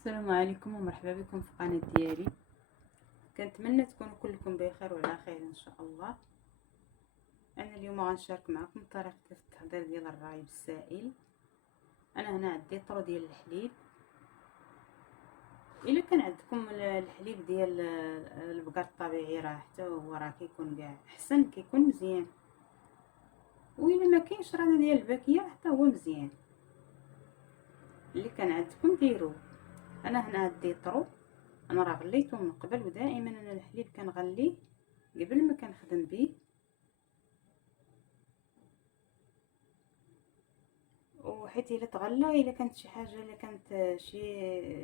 السلام عليكم ومرحبا بكم في القناه ديالي. كنتمنى تكونوا كلكم بخير وعلى خير ان شاء الله. انا اليوم غنشارك معكم طريقه التحضير ديال الرايب السائل. انا هنا عندي طرو ديال الحليب. الا كان عندكم الحليب ديال البقر الطبيعي راه حتى هو راه كيكون كاع احسن، كيكون مزيان. والا ما كاينش راه ديال الباكيه حتى هو مزيان، اللي كان عندكم ديروه. انا هنا عندي طرو، انا راه غليته من قبل، ودائما انا الحليب كنغليه قبل ما كنخدم به. وحيت الا تغلى، الا كانت شي حاجه، الا كانت شي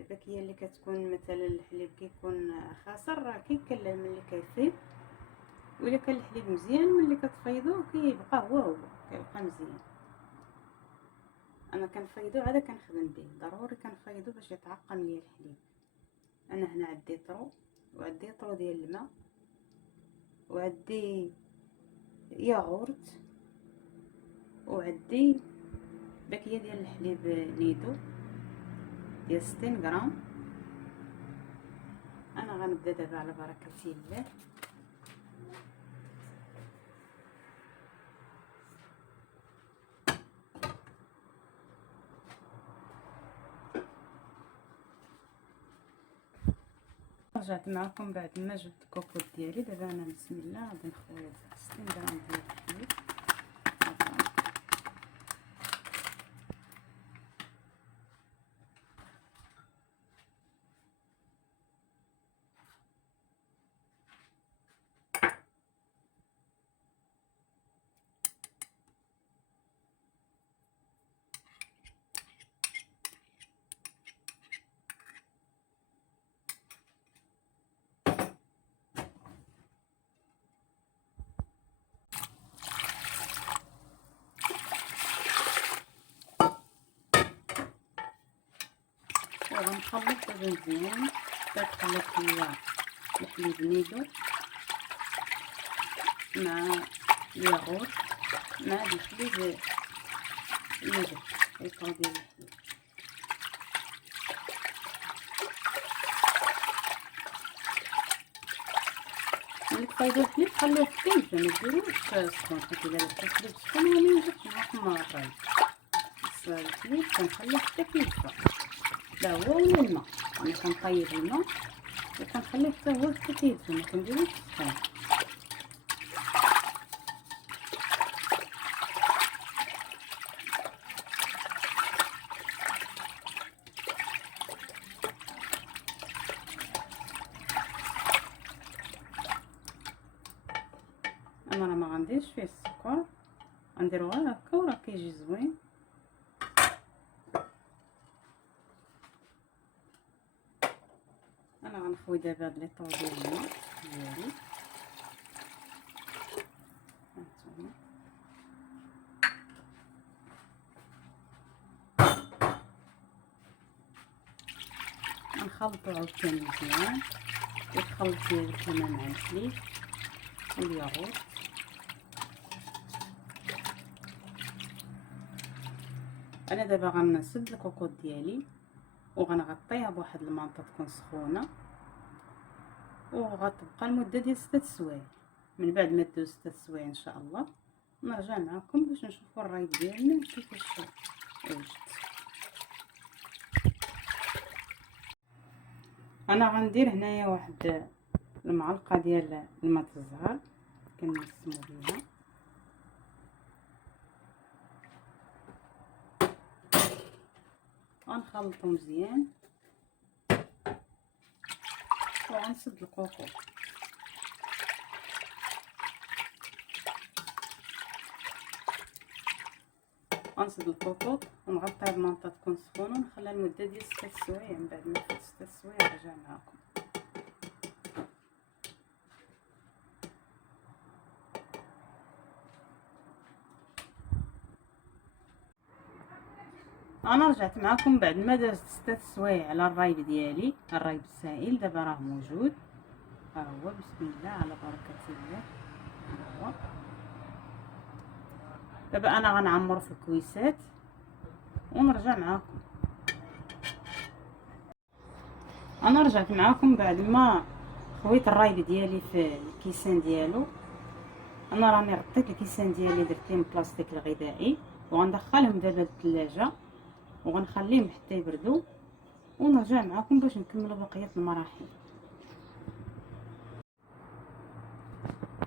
باكيه اللي كتكون مثلا الحليب كيكون خاسر، راه كيكلل ملي كيفيض. والا كان الحليب مزيان ملي كتفيضوه كيبقى هو كيبقى مزيان. انا كنفيضو عاد كنخدم به، ضروري كنفيضو باش يتعقم ليا الحليب. انا هنا عندي طرو، وعندي طرو ديال الماء، وعندي ياغورت، وعندي باكيه ديال الحليب نيدو ديال 60 غرام. انا غنبدا دابا على بركه الله. رجعت معكم بعد ما جبت الكوكوط ديالي. دابا انا بسم الله غادي نخوض 60 غرام ديال الحليب. وغنخلط دابا مزيان حتى تخلط ليا الحليب نيدو مع الياغورت مع الحليب نيدو، الطرو ديال الحليب. ملي تفيضوا الحليب خليه حتى ينشف، ما ديروش سخون، حيت الا درتو الحليب سخون ما ينجحش معكم الرايب. بس الحليب كنخليه حتى كيدفى، لا هو ولا الماء. انا كنطيب الماء وكنخليه حتى هو حتى كيدفى، ما كنديروش سخون. انا راه ما غنديرش فيه السكر، غنديرو غير هكا وراه كيجي زوين. انا غنخوي دابا هاد لي طرو ديال الماء ديالي. هانتوما غنخلطو عاوتاني مزيان، يتخلط ديالي كمان مع الحليب والياغورت. انا دابا غنسد الكوكوط ديالي وغنغطيها بواحد المانطه تكون سخونه، وغتبقى المده ديال 6 سوايع. من بعد ما دوز 6 سوايع ان شاء الله نرجع معكم باش نشوفوا الرايب ديالنا كيفاش وجد. انا غندير هنايا واحد المعلقه ديال الماء الزهر كنسمو بيها، غنخلطو مزيان وغنسد الكوكوط. غنسد الكوكوط ونغطيها بمنطقه تكون سخونه ونخليها المده ديال 6 سوايع. من بعد ما تفوت 6 سوايع نرجع معكم. انا رجعت معكم بعد ما دازت 6 سوايع على الرايب ديالي، الرايب السائل دابا راه موجود. ها هو بسم الله على بركه الله. ها هو دابا انا غنعمرو في الكويسات ونرجع معكم. انا رجعت معاكم بعد ما خويت الرايب ديالي في الكيسان ديالو. انا راني غطيت الكيسان ديالي، درت لهم بلاستيك الغذائي وغندخلهم دابا للثلاجه وغنخليهم حتى يبردوا، ونرجع معاكم باش نكملوا بقيه المراحل.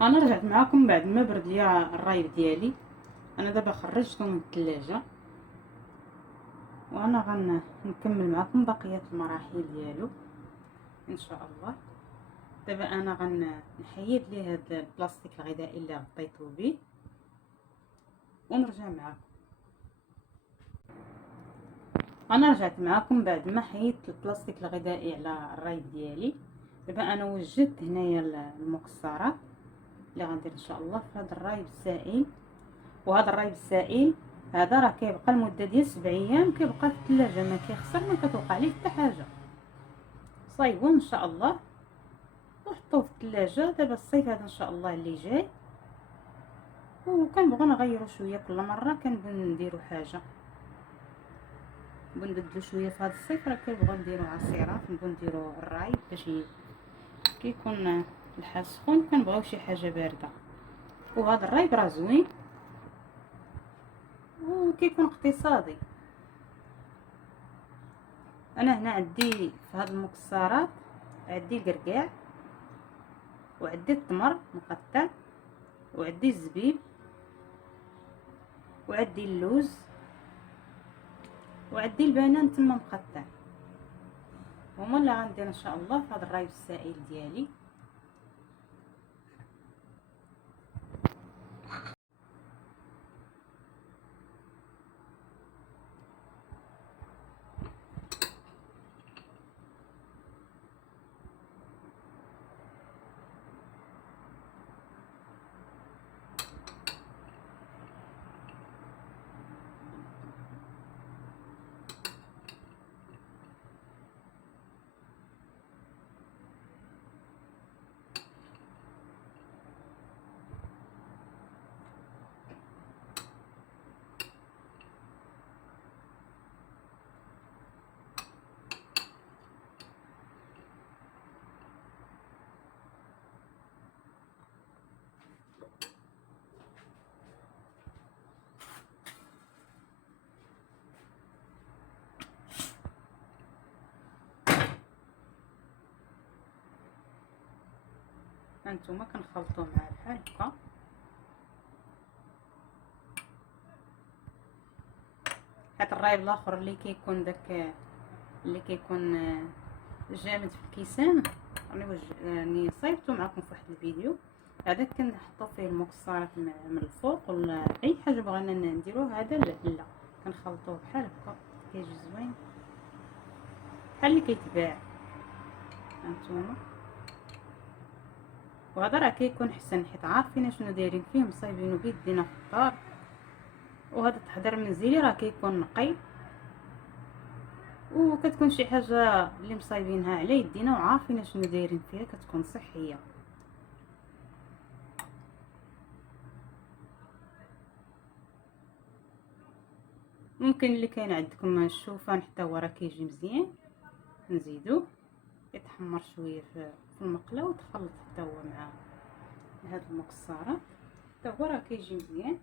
انا رجعت معاكم بعد ما برد ليا الرايب ديالي. انا دابا خرجته من الثلاجه وانا غنكمل معكم بقيه المراحل ديالو ان شاء الله. دابا انا غنحيد ليه هذا البلاستيك الغذائي اللي غطيته به ونرجع معكم. انا رجعت معكم بعد ما حيدت البلاستيك الغذائي على الرايب ديالي. دابا انا وجدت هنايا المكسرات اللي غندير ان شاء الله في هذا الرايب السائل. وهذا الرايب السائل هذا راه كيبقى المده ديال 7 ايام، كيبقى في الثلاجه، ما كيخسر، ما كتوقع ليه حتى حاجه. صايبوه ان شاء الله وحطوه في الثلاجه. دابا الصيف هذا ان شاء الله اللي جاي، وكنبغوا نغيروا شويه كل مره كنبغيو نديروا حاجه، نبدلوا شويه في هذا الصيف. راه كنبغوا نديروا عصيرات، نبغوا نديروا الرايب باش كيكون الحال سخون، كنبغيو شي حاجه بارده. وهذا الرايب راه زوين وكيكون اقتصادي. انا هنا عندي في هاد المكسرات عندي الكركاع وعندي التمر مقطع وعندي الزبيب وعندي اللوز وعندي البنان تما مقطع. هما اللي غندير ان شاء الله في هذا الرايب السائل ديالي. هانتوما كنخلطوه مع بحال هكا. هاد الرايب الاخر اللي كيكون داك اللي كيكون جامد في الكيسان، راني صايبته معكم في واحد الفيديو. هذا كنحطو فيه المكسرات من الفوق ولا اي حاجه بغينا نديرو. هذا لا كنخلطوه بحال هكا، كيجي زوين بحال اللي كيتباع هانتوما. وهذا راه كيكون حسن حيت عارفين شنو دايرين فيه، مصايبينو بيدينا في الدار. وهذا التحضير المنزلي راه كيكون نقي، وكتكون شي حاجه اللي مصايبينها على يدينا وعارفين شنو دايرين فيها، كتكون صحيه. ممكن اللي كاين عندكم الشوفان حتى هو راه كيجي مزيان، نزيدوه يتحمر شويه في المقله وتخلط حتى هو مع هاد المكسرات، حتى هو راه كيجي مزيان.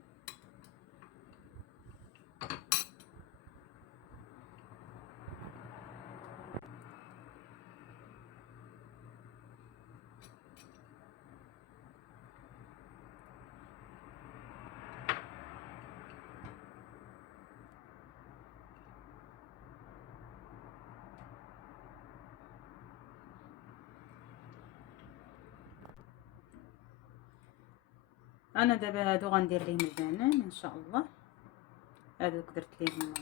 انا دابا هادو غندير ليهم البنان ان شاء الله. هادو درت ليهم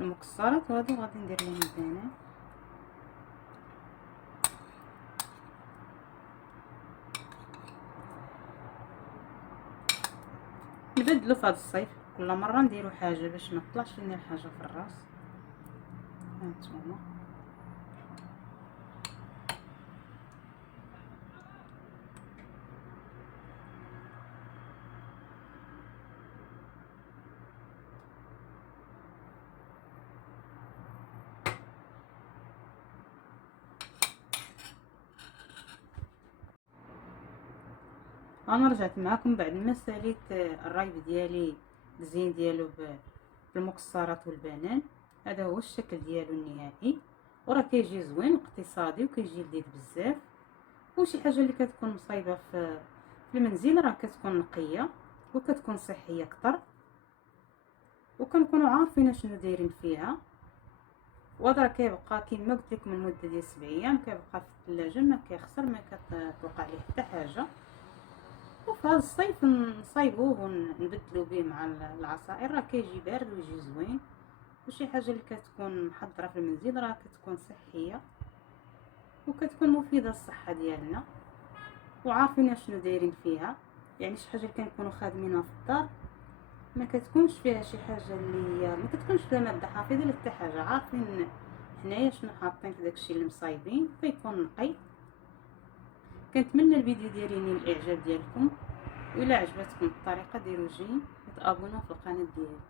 المكسرات وهادو غادي ندير ليهم البنان. نبدلو في هذا الصيف كل مره نديرو حاجه باش ما تطلعش لنا الحاجه في الراس. هانتوما انا رجعت معكم بعد ما ساليت الرايب ديالي الزين ديالو بالمكسرات والبنان. هذا هو الشكل ديالو النهائي، وراه كيجي زوين واقتصادي وكيجي لذيذ بزاف. وشي حاجه اللي كتكون مصايبه في المنزل راه كتكون نقيه وكتكون صحيه اكثر، وكنكونوا عارفين شنو دايرين فيها. وهذا راه كيبقى كيما قلت لكم المده ديال 7 ايام، كيبقى في الثلاجه ما كيخسر، ما كتوقع ليه حتى حاجه. وفي هذا الصيف نصايبوه ونبدلو به مع العصائر، راه كيجي بارد ويجي زوين. وشي حاجه اللي كتكون محضره في المنزل راه كتكون صحيه وكتكون مفيده للصحه ديالنا، وعارفين شنو دايرين فيها. يعني شي حاجه اللي كنكونوا خادمينها في الدار ما كتكونش فيها شي حاجه اللي ما كتكونش فيها ماده حافظه ولا حتى حاجه، عارفين حنايا شنو حاطين في داكشي اللي مصايبين، كيكون نقي. كنتمنى الفيديو ديالي ينال الاعجاب ديالكم، وإلا عجبتكم الطريقه ديروا جيم وتابوناو في القناه ديالي.